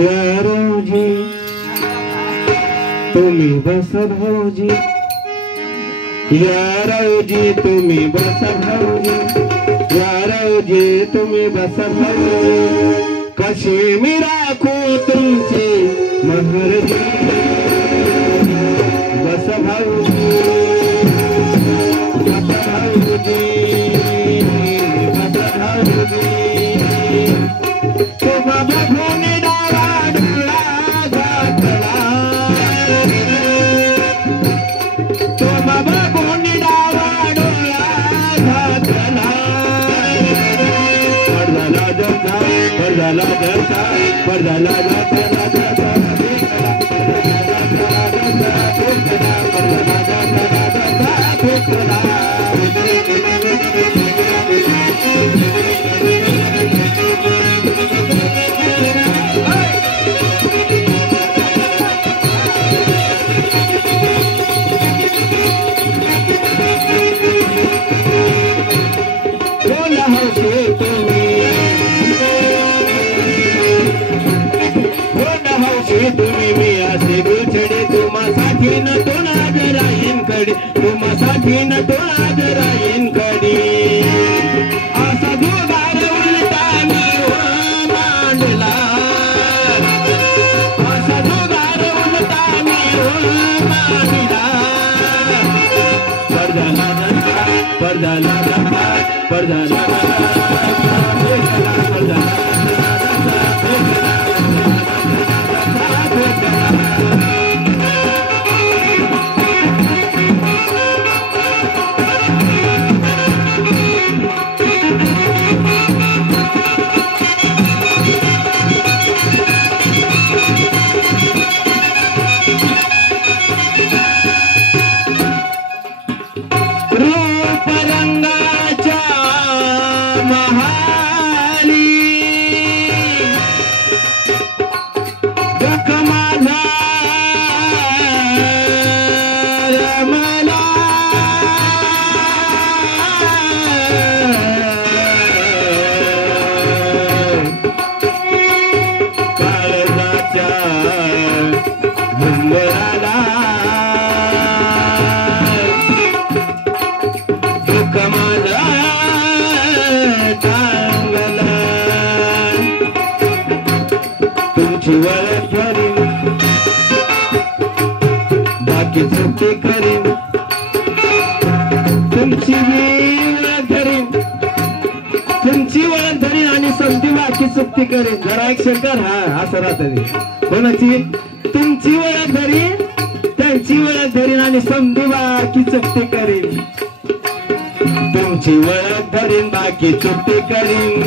यारोजी तुम्ही बस भाऊजी, यारोजी तुम्ही बस भाऊजी, यारोजी तुम्ही बस भाऊजी, कशी मी राखू तुमची महरजी, बस भाऊजी, बस भाऊजी, बस भाऊजी, तुम्हा बघून डावा डोळा घातला, तुम्हा बघून डावा डोळा घातला, पडला जसा, पडला जसा, पडला जसा, तुम्ही मी असे गुचडे तुम्हासाठी न तोडा जराईंकडे, तुम्हासाठी न तोडा जराईंकडे, असा जुगार उलटा मी मांडला, असा जुगार उलटा मी मांडला, पडला पडला पडला तुमची वळख धरीन, बाकी चुकी करीन, तुमची वळख धरीन, तुमची वळख धरीन आणि समधी बाकी चुकी करीन. जरा एक शंकर हा असं राहत कोणाची, तुमची वळख धरीन, त्यांची वळख धरीन आणि समधी बाकी चुकी करीन, तुमची वळख धरीन बाकी चुकी करीन.